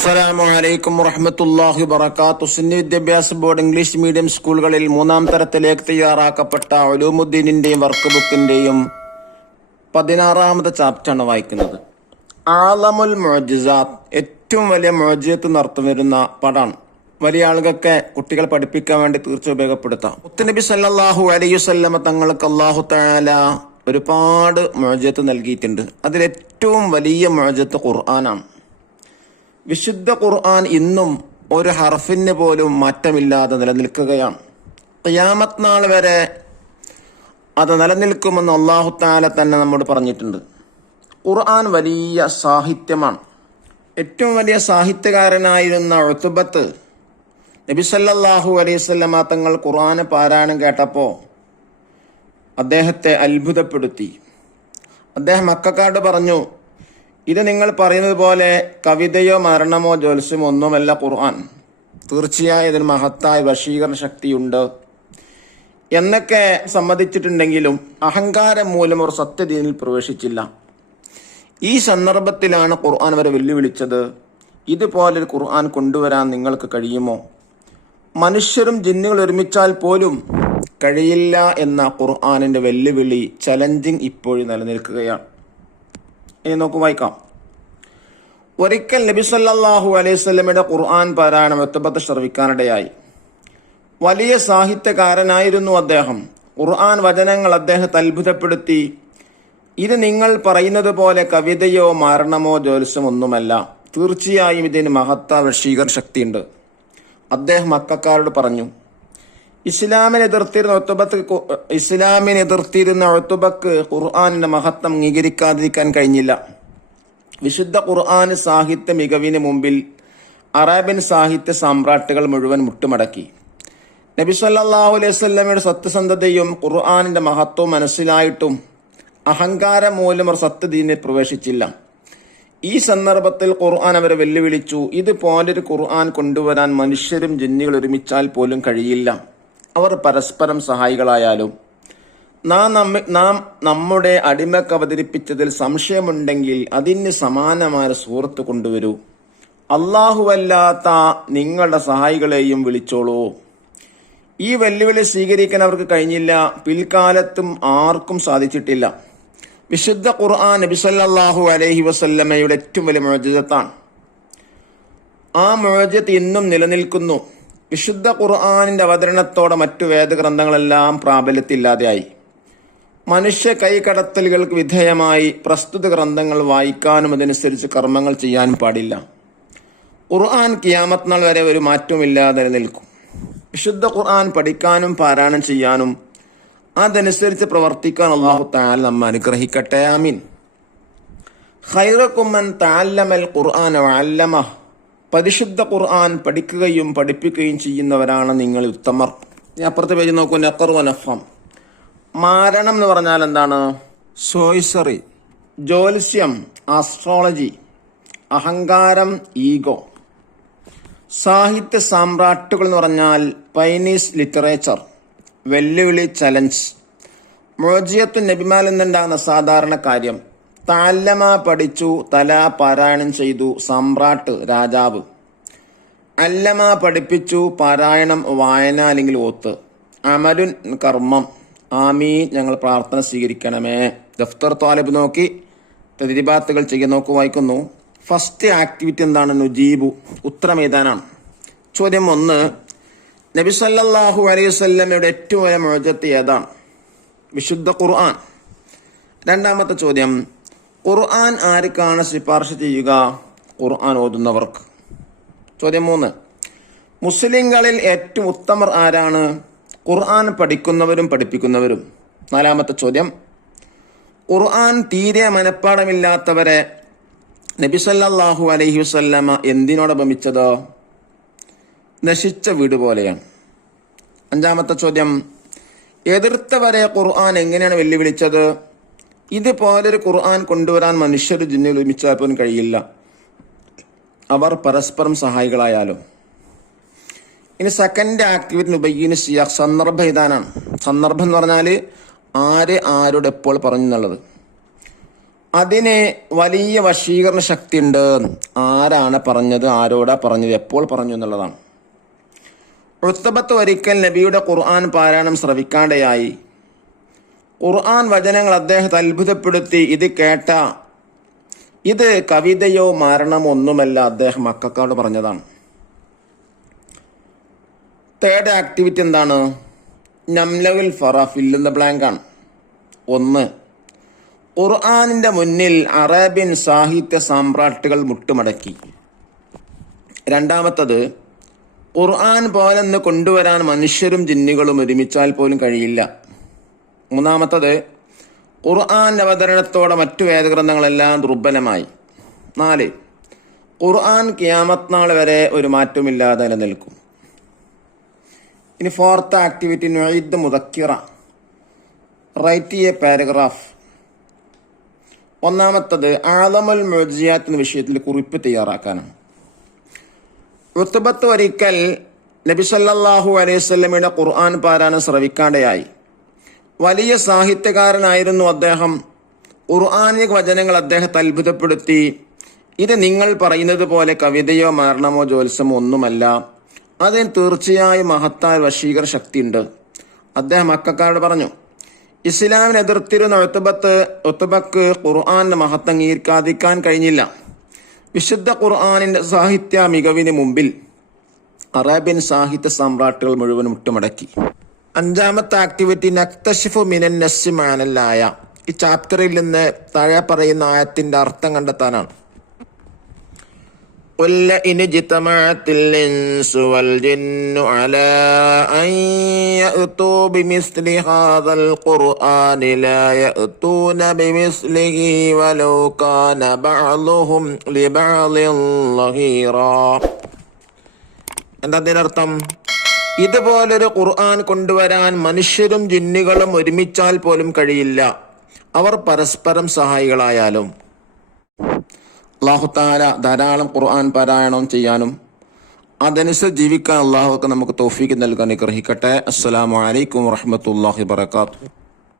അസ്സലാമു അലൈക്കും വറഹ്മത്തുള്ളാഹി വബറകാതുഹു. സുന്നി വിദ്യാഭ്യാസ ബോർഡ് ഇംഗ്ലീഷ് മീഡിയം സ്കൂളുകളിൽ 3-ാം തരത്തിലേക്ക് തയ്യാറാക്കപ്പെട്ട ഉലൂമുദ്ദീനിന്റെയും വർക്ക് ബുക്കിന്റെയും 16-ാമത്തെ ചാപ്റ്ററാണ് വായിക്കുന്നത്. ആലമുൽ മുഅ്ജിസാത്ത്, ഏറ്റവും വലിയ മുഅ്ജിസത്ത് നടത്തി വരുന്ന പാഠാണ്. വലിയ ആളുകൾക്ക് കുട്ടികൾ പഠിപ്പിക്കാൻ വേണ്ടി തീർച്ചയായും ഉപയോഗപ്പെടുത്താം. മുത്തുനബി സല്ലല്ലാഹു അലൈഹി വസല്ലമ തങ്ങൾക്ക് അല്ലാഹു തആല ഒരുപാട് മുഅ്ജിസത്ത് നൽകിയിട്ടുണ്ട്. അതിലേറ്റവും വലിയ മുഅ്ജിസത്ത് ഖുർആനാണ്. വിശുദ്ധ ഖുർആൻ ഇന്നും ഒരു ഹർഫിന് പോലും മാറ്റമില്ലാതെ നിലനിൽക്കുകയാണ്. ഖിയാമത്ത് നാൾ വരെ അത് നിലനിൽക്കുമെന്ന് അല്ലാഹു തആല തന്നെ നമ്മോട് പറഞ്ഞിട്ടുണ്ട്. ഖുർആൻ വലിയ സാഹിത്യമാണ്. ഏറ്റവും വലിയ സാഹിത്യകാരനായിരുന്ന ഉത്ബത്ത് നബി സല്ലല്ലാഹു അലൈഹി വസല്ലമ തങ്ങൾ ഖുർആൻ പാരായണം കേട്ടപ്പോൾ അദ്ദേഹത്തെ അത്ഭുതപ്പെടുത്തി. അദ്ദേഹം മക്കക്കാരോട് പറഞ്ഞു, ഇത് നിങ്ങൾ പറയുന്നത് പോലെ കവിതയോ മരണമോ ജ്യോത്സ്യമോ ഒന്നുമല്ല ഖുർആൻ. തീർച്ചയായും ഇതിന് മഹത്തായ വശീകരണ ശക്തിയുണ്ട് എന്നൊക്കെ സമ്മതിച്ചിട്ടുണ്ടെങ്കിലും അഹങ്കാരം മൂലം ഒരു സത്യദീനിൽ പ്രവേശിച്ചില്ല. ഈ സന്ദർഭത്തിലാണ് ഖുർആൻ അവരെ വെല്ലുവിളിച്ചത്. ഇതുപോലൊരു ഖുർആൻ കൊണ്ടുവരാൻ നിങ്ങൾക്ക് കഴിയുമോ? മനുഷ്യരും ജിന്നുകൾ ഒരുമിച്ചാൽ പോലും കഴിയില്ല എന്ന ഖുർആനിന്റെ വെല്ലുവിളി, ചലഞ്ചിങ് ഇപ്പോഴും നിലനിൽക്കുകയാണ്. ഇനി നോക്കൂ, വായിക്കാം. ഒരിക്കൽ നബി സല്ലല്ലാഹു അലൈഹി വസല്ലമയുടെ ഖുർആൻ പാരായണം ഉത്ബത്ത് ശ്രവിക്കാനിടയായി. വലിയ സാഹിത്യകാരനായിരുന്നു അദ്ദേഹം. ഖുർആൻ വചനങ്ങൾ അദ്ദേഹത്തെ അത്ഭുതപ്പെടുത്തി. ഇത് നിങ്ങൾ പറയുന്നത് പോലെ കവിതയോ മരണമോ ജ്യോത്സ്യമോ ഒന്നുമല്ല. തീർച്ചയായും ഇതിന് മഹത്തായ വശീകരണ ശക്തിയുണ്ട്. അദ്ദേഹം മക്കക്കാരോട് പറഞ്ഞു. ഇസ്ലാമിനെ എതിർത്തിരുന്ന ഉത്ബക്ക് ഖുർആനിന്റെ മഹത്വം അംഗീകരിക്കാതിരിക്കാൻ കഴിഞ്ഞില്ല. വിശുദ്ധ ഖുർആൻ സാഹിത്യ മികവിന് മുമ്പിൽ അറേബ്യൻ സാഹിത്യ സാമ്രാട്ടുകൾ മുഴുവൻ മുട്ടുമടക്കി. നബി സല്ലല്ലാഹു അലൈഹി വസല്ലമയുടെ സത്യസന്ധതയും ഖുർആനിന്റെ മഹത്വവും മനസ്സിലായിട്ടും അഹങ്കാരം മൂലം അവർ സത്യദീനിൽ പ്രവേശിച്ചില്ല. ഈ സന്ദർഭത്തിൽ ഖുർആൻ അവരെ വെല്ലുവിളിച്ചു. ഇതുപോലൊരു ഖുർആൻ കൊണ്ടുവരാൻ മനുഷ്യരും ജിന്നുകൾ ഒരുമിച്ചാൽ പോലും കഴിയില്ല. അവർ പരസ്പരം സഹായികളായാലും നാം നമ്മുടെ അടിമക്ക് അവതരിപ്പിച്ചതിൽ സംശയമുണ്ടെങ്കിൽ അതിന് സമാനമായ സൂറത്ത് കൊണ്ടുവരൂ. അല്ലാഹുവല്ലാത്ത നിങ്ങളുടെ സഹായികളെയും വിളിച്ചോളൂ. ഈ വെല്ലുവിളി സ്വീകരിക്കാൻ അവർക്ക് കഴിഞ്ഞില്ല. പിൽക്കാലത്തും ആർക്കും സാധിച്ചിട്ടില്ല. വിശുദ്ധ ഖുർആൻ നബി സല്ലല്ലാഹു അലൈഹി വസല്ലമയുടെ ഏറ്റവും വലിയ മുഅ്ജിസത്താണ്. ആ മുഅ്ജിസത്ത് ഇന്നും നിലനിൽക്കുന്നു. വിശുദ്ധ ഖുർആനിന്റെ അവതരണത്തോടെ മറ്റു വേദഗ്രന്ഥങ്ങളെല്ലാം പ്രാബല്യത്തില്ലാതെയായി. മനുഷ്യ കൈകടത്തലുകൾക്ക് വിധേയമായി പ്രസ്തുത ഗ്രന്ഥങ്ങൾ വായിക്കാനും അതനുസരിച്ച് കർമ്മങ്ങൾ ചെയ്യാനും പാടില്ല. ഖുർആൻ ഖിയാമത്ത് നാൾ വരെ ഒരു മാറ്റവുമില്ലാതെ നിലനിൽക്കും. വിശുദ്ധ ഖുർആൻ പഠിക്കാനും പാരായണം ചെയ്യാനും അതനുസരിച്ച് പ്രവർത്തിക്കാൻ അല്ലാഹു തആല നമ്മെ അനുഗ്രഹിക്കട്ടെ. ആമീൻ. ഖൈറുക്കും മൻ തഅല്ലമൽ ഖുർആന വഅല്ലമഹ്. പരിശുദ്ധ ഖുർആൻ പഠിക്കുകയും പഠിപ്പിക്കുകയും ചെയ്യുന്നവരാണ് നിങ്ങൾ ഉത്തമർ. അപ്പുറത്തെ പേജ് നോക്കൂ. നഖർ വ നഫം. മാരണം എന്ന് പറഞ്ഞാൽ എന്താണ്? സോയിസറി, ജ്യോത്സ്യം, ആസ്ട്രോളജി, അഹങ്കാരം, ഈഗോ. സാഹിത്യ സാമ്രാട്ടുകൾ എന്ന് പറഞ്ഞാൽ പൈനീസ് ലിറ്ററേച്ചർ, വെല്ലുവിളി, ചലഞ്ച്. മുഅ്ജിസത്ത് നബിമാരിൽ നിന്നുണ്ടാകുന്ന സാധാരണ കാര്യം. തഅല്ലമ പഠിച്ചു, തല പാരായണം ചെയ്തു, സമ്രാട്ട്, രാജാവ്. അല്ലമ പഠിപ്പിച്ചു, പാരായണം, വായന അല്ലെങ്കിൽ ഓത്ത്. അമലുൻ കർമ്മം. ആമീൻ, ഞങ്ങൾ പ്രാർത്ഥന സ്വീകരിക്കണമേ. ദഫ്തർ താലിബ് നോക്കി തദ്രീബാത്തുകൾ ചെയ്യാൻ നോക്കൂ, വായിക്കുന്നു. ഫസ്റ്റ് ആക്ടിവിറ്റി എന്താണ്? നുജീബു, ഉത്തരം എഴുതാനാണ്. ചോദ്യം 1, നബി സല്ലല്ലാഹു അലൈഹി വസല്ലമയുടെ ഏറ്റവും വലിയ മുഅ്ജിസത്ത് ഏതാണ്? വിശുദ്ധ ഖുർആൻ. രണ്ടാമത്തെ ചോദ്യം, ഖുർആൻ ആർക്കാണ് ശുപാർശ ചെയ്യുക? ഖുർആൻ ഓതുന്നവർക്ക്. ചോദ്യം 3, മുസ്ലിങ്ങളിൽ ഏറ്റവും ഉത്തമർ ആരാണ്? ഖുർആൻ പഠിക്കുന്നവരും പഠിപ്പിക്കുന്നവരും. നാലാമത്തെ ചോദ്യം, ഖുർആൻ തീരെ മനഃപ്പാടമില്ലാത്തവരെ നബി സല്ലല്ലാഹു അലൈഹി വസല്ലമ എന്തിനോട് ഉപമിച്ചത്? നശിച്ച വീട് പോലെയാണ്. അഞ്ചാമത്തെ ചോദ്യം, എതിർത്തവരെ ഖുർആൻ എങ്ങനെയാണ് വെല്ലുവിളിച്ചത്? ഇതുപോലൊരു ഖുർആൻ കൊണ്ടുവരാൻ മനുഷ്യർ ജിന്നുകൾ ഒരുമിച്ചാൽ പോലും കഴിയില്ല. അവർ പരസ്പരം സഹായികളായാലും. ഇനി സെക്കൻഡ് ആക്ടിവിറ്റി ഉപയോഗിക്കുന്ന സിയാഖ്, സന്ദർഭം ഇതാനാണ്. സന്ദർഭം എന്ന് പറഞ്ഞാൽ ആര് ആരോട് എപ്പോൾ പറഞ്ഞു എന്നുള്ളത്. അതിന് വലിയ വശീകരണ ശക്തി ഉണ്ട്. ആരാണ് പറഞ്ഞത്, ആരോടാ പറഞ്ഞത്, എപ്പോൾ പറഞ്ഞു എന്നുള്ളതാണ്. ഉത്ബത്ത് ഒരിക്കൽ നബിയുടെ ഖുർആൻ പാരായണം ശ്രവിക്കാണ്ടയായി. ഖുർആൻ വചനങ്ങൾ അദ്ദേഹത്തെ അത്ഭുതപ്പെടുത്തി. ഇത് കവിതയോ മാരണമോ ഒന്നുമല്ല, അദ്ദേഹം മക്കൾക്കോട് പറഞ്ഞതാണ്. തേർഡ് ആക്ടിവിറ്റി എന്താണ്? നംലവിൽ Farah fill in the blank ആണ്. 1. ഖുർആനിന്റെ മുന്നിൽ അറേബ്യൻ സാഹിത്യ സാമ്രാട്ടുകൾ മുട്ടുമടക്കി. 2. ഖുർആൻ പോലൊന്ന് കൊണ്ടുവരാൻ മനുഷ്യരും ജിന്നുകളും ഒരുമിച്ചാൽ പോലും കഴിയില്ല. 3. ഖുർആൻ അവതരണത്തോടെ മറ്റു വേദഗ്രന്ഥങ്ങളെല്ലാം ദുർബലമായി. 4. ഖുർആൻ ഖിയാമത്ത് നാൾ വരെ ഒരു മാറ്റമില്ലാതെ നിലനിൽക്കും. ഇനി 4th ആക്ടിവിറ്റി നുഈദ് മുദക്കിറ, റൈറ്റ് എ പാരഗ്രാഫ്. 1. ആദമുൽ മുഅ്ജിസാത്ത് എന്ന വിഷയത്തിൽ കുറിപ്പ് തയ്യാറാക്കാനാണ്. ഉത്ബത്ത് ഒരിക്കൽ നബി സല്ലല്ലാഹു അലൈഹി വസല്ലമയുടെ ഖുർആൻ പാരായണം ശ്രവിക്കാണ്ടയായി. വലിയ സാഹിത്യകാരനായിരുന്നു അദ്ദേഹം. ഖുർആനിക വചനങ്ങൾ അദ്ദേഹത്തെ അത്ഭുതപ്പെടുത്തി. ഇത് നിങ്ങൾ പറയുന്നത് പോലെ കവിതയോ മാരണമോ ജ്യോത്സ്യമോ ഒന്നുമല്ല, അതിന് തീർച്ചയായും മഹത്തായ വശീകര ശക്തിയുണ്ട്. അദ്ദേഹം മക്കക്കാരോട് പറഞ്ഞു. ഇസ്ലാമിനെ എതിർത്തിരുന്ന ഉത്ബക്ക് ഖുർആന്റെ മഹത്വം അംഗീകരിക്കാതിരിക്കാൻ കഴിഞ്ഞില്ല. വിശുദ്ധ ഖുർആനിന്റെ സാഹിത്യ മികവിന് മുമ്പിൽ അറേബ്യൻ സാഹിത്യ സാമ്രാട്ടുകൾ മുഴുവൻ മുട്ടുമടക്കി. 5ാമത്തെ ആക്ടിവിറ്റി നക്തശിഫു മിനൻ നസ്സി മാനല്ലായ. ഈ ചാപ്റ്ററിൽ നിന്ന് താഴെ പറയുന്ന ആയത്തിന്റെ അർത്ഥം കണ്ടെത്താനാണ്. قل إن اجتمعت الإنس والجن على أن يأتوا بمثل هذا القرآن لا يأتون بمثله ولو كان بعضهم لبعض ظهيرا. എന്താ അതിനർത്ഥം? ഇതുപോലൊരു ഖുർആൻ കൊണ്ടുവരാൻ മനുഷ്യരും ജിന്നുകളും ഒരുമിച്ചാൽ പോലും കഴിയില്ല, അവർ പരസ്പരം സഹായികളായാലും. അല്ലാഹു തആല ധാരാളം ഖുർആൻ പാരായണം ചെയ്യാനും അതനുസരിച്ച് ജീവിക്കാൻ അല്ലാഹു നമുക്ക് തൗഫീഖ് നൽകാൻ അനുഗ്രഹിക്കട്ടെ. അസ്സലാമു അലൈക്കും വറഹ്മത്തുള്ളാഹി വബറകാതുഹു.